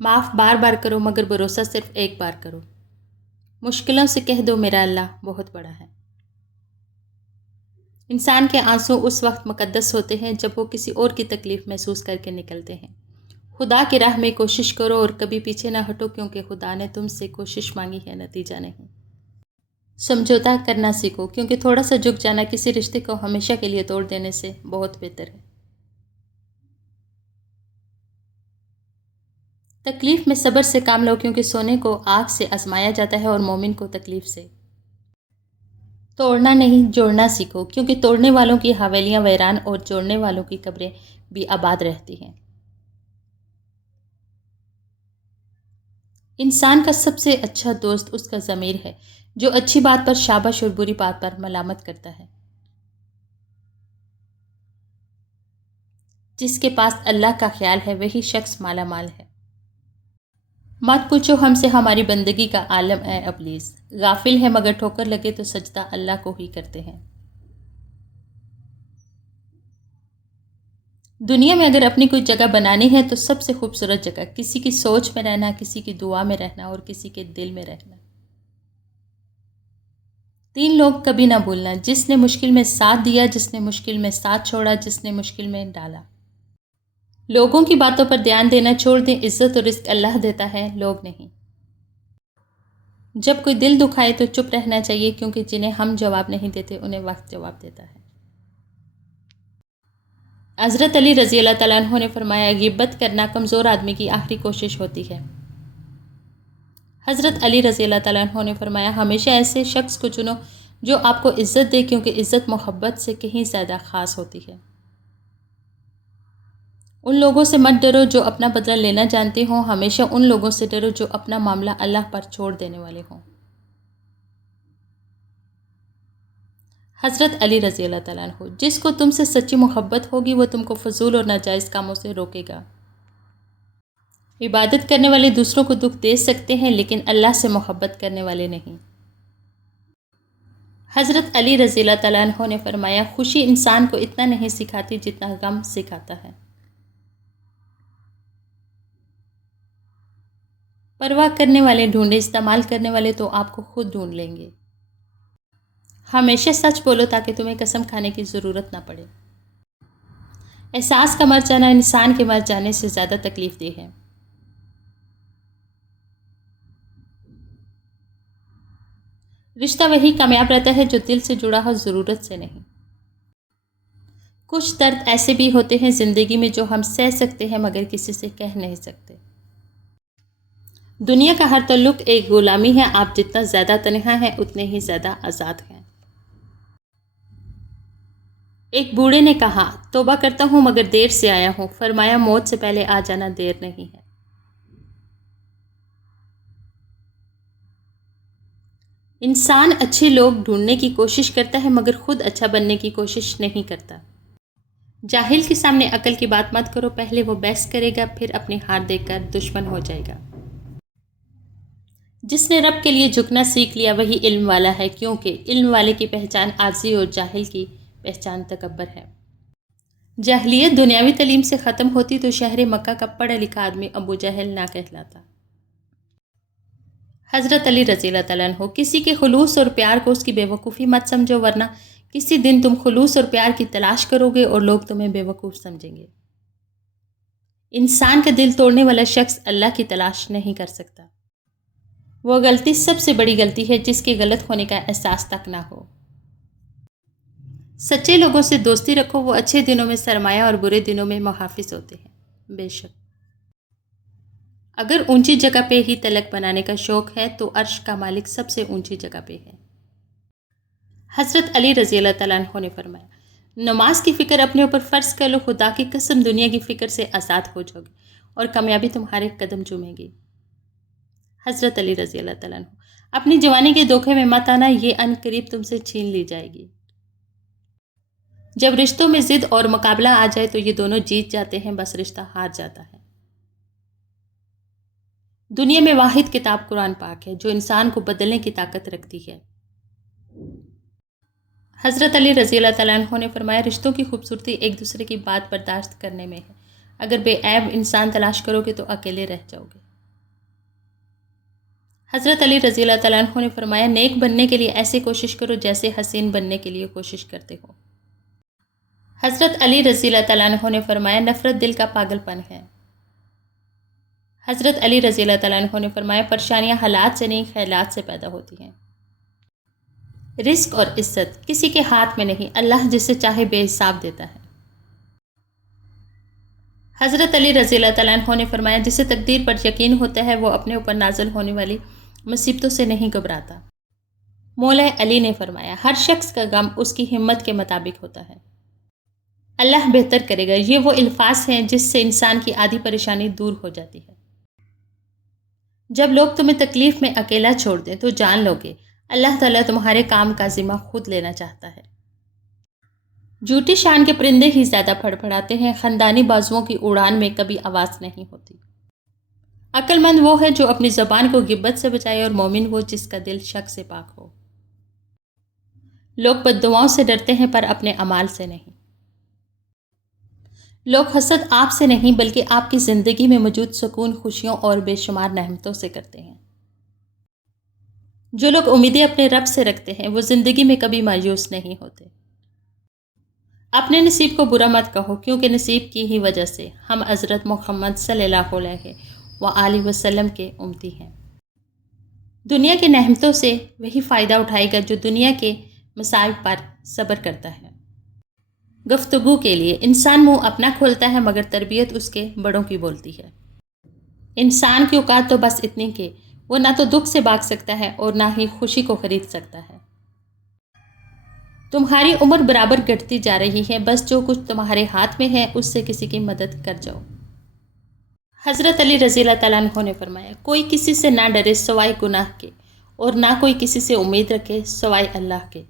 معاف بار بار کرو مگر بھروسہ صرف ایک بار کرو۔ مشکلوں سے کہہ دو میرا اللہ بہت بڑا ہے۔ انسان کے آنسو اس وقت مقدس ہوتے ہیں جب وہ کسی اور کی تکلیف محسوس کر کے نکلتے ہیں۔ خدا کی راہ میں کوشش کرو اور کبھی پیچھے نہ ہٹو، کیونکہ خدا نے تم سے کوشش مانگی ہے، نتیجہ نہیں۔ سمجھوتا کرنا سیکھو، کیونکہ تھوڑا سا جھک جانا کسی رشتے کو ہمیشہ کے لیے توڑ دینے سے بہت بہتر ہے۔ تکلیف میں صبر سے کام لو، کیونکہ سونے کو آگ سے آزمایا جاتا ہے اور مومن کو تکلیف سے۔ توڑنا نہیں، جوڑنا سیکھو، کیونکہ توڑنے والوں کی حویلیاں ویران اور جوڑنے والوں کی قبریں بھی آباد رہتی ہیں۔ انسان کا سب سے اچھا دوست اس کا ضمیر ہے، جو اچھی بات پر شاباش اور بری بات پر ملامت کرتا ہے۔ جس کے پاس اللہ کا خیال ہے وہی شخص مالا مال ہے۔ مت پوچھو ہم سے ہماری بندگی کا عالم اے ابلیس، غافل ہے مگر ٹھوکر لگے تو سجدہ اللہ کو ہی کرتے ہیں۔ دنیا میں اگر اپنی کوئی جگہ بنانی ہے تو سب سے خوبصورت جگہ کسی کی سوچ میں رہنا، کسی کی دعا میں رہنا اور کسی کے دل میں رہنا۔ 3 لوگ کبھی نہ بھولنا، جس نے مشکل میں ساتھ دیا، جس نے مشکل میں ساتھ چھوڑا، جس نے مشکل میں ڈالا۔ لوگوں کی باتوں پر دھیان دینا چھوڑ دیں، عزت اور رزق اللہ دیتا ہے، لوگ نہیں۔ جب کوئی دل دکھائے تو چپ رہنا چاہیے، کیونکہ جنہیں ہم جواب نہیں دیتے انہیں وقت جواب دیتا ہے۔ حضرت علی رضی اللہ تعالیٰ عنہ نے فرمایا، غیبت کرنا کمزور آدمی کی آخری کوشش ہوتی ہے۔ حضرت علی رضی اللہ تعالیٰ عنہ نے فرمایا، ہمیشہ ایسے شخص کو چنو جو آپ کو عزت دے، کیونکہ عزت محبت سے کہیں زیادہ خاص ہوتی ہے۔ ان لوگوں سے مت ڈرو جو اپنا بدلہ لینا جانتے ہوں، ہمیشہ ان لوگوں سے ڈرو جو اپنا معاملہ اللہ پر چھوڑ دینے والے ہوں۔ حضرت علی رضی اللہ تعالیٰ عنہ، جس کو تم سے سچی محبت ہوگی وہ تم کو فضول اور ناجائز کاموں سے روکے گا۔ عبادت کرنے والے دوسروں کو دکھ دے سکتے ہیں لیکن اللہ سے محبت کرنے والے نہیں۔ حضرت علی رضی اللہ تعالیٰ عنہ نے فرمایا، خوشی انسان کو اتنا نہیں سکھاتی جتنا غم سکھاتا ہے۔ پرواہ کرنے والے ڈھونڈے، استعمال کرنے والے تو آپ کو خود ڈھونڈ لیں گے۔ ہمیشہ سچ بولو تاکہ تمہیں قسم کھانے کی ضرورت نہ پڑے۔ احساس کا مر جانا انسان کے مر جانے سے زیادہ تکلیف دہ ہے۔ رشتہ وہی کامیاب رہتا ہے جو دل سے جڑا ہو، ضرورت سے نہیں۔ کچھ درد ایسے بھی ہوتے ہیں زندگی میں جو ہم سہ سکتے ہیں مگر کسی سے کہہ نہیں سکتے۔ دنیا کا ہر تعلق ایک غلامی ہے، آپ جتنا زیادہ تنہا ہیں اتنے ہی زیادہ آزاد ہیں۔ ایک بوڑھے نے کہا، توبہ کرتا ہوں مگر دیر سے آیا ہوں۔ فرمایا، موت سے پہلے آ جانا دیر نہیں ہے۔ انسان اچھے لوگ ڈھونڈنے کی کوشش کرتا ہے مگر خود اچھا بننے کی کوشش نہیں کرتا۔ جاہل کے سامنے عقل کی بات مت کرو، پہلے وہ بحث کرے گا پھر اپنی ہار دیکھ کر دشمن ہو جائے گا۔ جس نے رب کے لیے جھکنا سیکھ لیا وہی علم والا ہے، کیونکہ علم والے کی پہچان عاجزی اور جاہل کی پہچان تکبر ہے۔ جاہلیت دنیاوی تعلیم سے ختم ہوتی تو شہر مکہ کا پڑھا لکھا آدمی ابو جہل نہ کہلاتا۔ حضرت علی رضی اللہ تعالیٰ عنہ، کسی کے خلوص اور پیار کو اس کی بے وقوفی مت سمجھو، ورنہ کسی دن تم خلوص اور پیار کی تلاش کرو گے اور لوگ تمہیں بے وقوف سمجھیں گے۔ انسان کا دل توڑنے والا شخص اللہ کی تلاش نہیں کر سکتا۔ وہ غلطی سب سے بڑی غلطی ہے جس کے غلط ہونے کا احساس تک نہ ہو۔ سچے لوگوں سے دوستی رکھو، وہ اچھے دنوں میں سرمایہ اور برے دنوں میں محافظ ہوتے ہیں۔ بے شک اگر اونچی جگہ پہ ہی تلک بنانے کا شوق ہے تو عرش کا مالک سب سے اونچی جگہ پہ ہے۔ حضرت علی رضی اللہ تعالیٰ عنہ نے فرمایا، نماز کی فکر اپنے اوپر فرض کر لو، خدا کی قسم دنیا کی فکر سے آزاد ہو جاؤ گے اور کامیابی تمہارے قدم چومے گی۔ حضرت علی رضی اللہ تعالیٰ عنہ، اپنی جوانی کے دھوکے میں مت آنا، یہ ان قریب تم سے چھین لی جائے گی۔ جب رشتوں میں ضد اور مقابلہ آ جائے تو یہ دونوں جیت جاتے ہیں، بس رشتہ ہار جاتا ہے۔ دنیا میں واحد کتاب قرآن پاک ہے جو انسان کو بدلنے کی طاقت رکھتی ہے۔ حضرت علی رضی اللہ تعالیٰ عنہ نے فرمایا، رشتوں کی خوبصورتی ایک دوسرے کی بات برداشت کرنے میں ہے۔ اگر بے عیب انسان تلاش کرو گے تو اکیلے رہ جاؤ گے۔ حضرت علی رضی اللہ تعالیٰ عنہ نے فرمایا نیک بننے کے لیے ایسے کوشش کرو جیسے حسین بننے کے لیے کوشش کرتے ہو۔ حضرت علی رضی اللہ تعالیٰ عنہ نے فرمایا نفرت دل کا پاگل پن ہے۔ حضرت علی رضی اللہ تعالیٰ عنہ نے فرمایا پریشانیاں حالات سے نہیں خیالات سے پیدا ہوتی ہیں۔ رزق اور عزت کسی کے ہاتھ میں نہیں، اللہ جسے چاہے بے حساب دیتا ہے۔ حضرت علی رضی اللہ تعالیٰ عنہ نے فرمایا جسے تقدیر پر یقین ہوتا ہے وہ اپنے اوپر نازل ہونے والی مصیبتوں سے نہیں گھبراتا۔ مولا علی نے فرمایا ہر شخص کا غم اس کی ہمت کے مطابق ہوتا ہے، اللہ بہتر کرے گا۔ یہ وہ الفاظ ہیں جس سے انسان کی آدھی پریشانی دور ہو جاتی ہے۔ جب لوگ تمہیں تکلیف میں اکیلا چھوڑ دیں تو جان لو گے اللہ تعالیٰ تمہارے کام کا ذمہ خود لینا چاہتا ہے۔ جھوٹی شان کے پرندے ہی زیادہ پھڑپھڑاتے ہیں، خاندانی بازوؤں کی اڑان میں کبھی آواز نہیں ہوتی۔ عقل مند وہ ہے جو اپنی زبان کو غیبت سے بچائے اور مومن وہ جس کا دل شک سے پاک ہو۔ لوگ بد دعاؤں سے ڈرتے ہیں پر اپنے اعمال سے نہیں۔ لوگ حسد آپ سے نہیں بلکہ آپ کی زندگی میں موجود سکون، خوشیوں اور بے شمار نعمتوں سے کرتے ہیں۔ جو لوگ امیدیں اپنے رب سے رکھتے ہیں وہ زندگی میں کبھی مایوس نہیں ہوتے۔ اپنے نصیب کو برا مت کہو کیونکہ نصیب کی ہی وجہ سے ہم حضرت محمد صلی اللہ علیہ وآلہ وسلم کے امتی ہیں۔ دنیا کی نعمتوں سے وہی فائدہ اٹھائے گا جو دنیا کے مصائب پر صبر کرتا ہے۔ گفتگو کے لیے انسان منہ اپنا کھولتا ہے مگر تربیت اس کے بڑوں کی بولتی ہے۔ انسان کی اوقات تو بس اتنی کہ وہ نہ تو دکھ سے بھاگ سکتا ہے اور نہ ہی خوشی کو خرید سکتا ہے۔ تمہاری عمر برابر گھٹتی جا رہی ہے، بس جو کچھ تمہارے ہاتھ میں ہے اس سے کسی کی مدد کر جاؤ۔ حضرت علی رضی اللہ تعالیٰ عنہ نے فرمایا کوئی کسی سے نہ ڈرے سوائے گناہ کے اور نہ کوئی کسی سے امید رکھے سوائے اللہ کے۔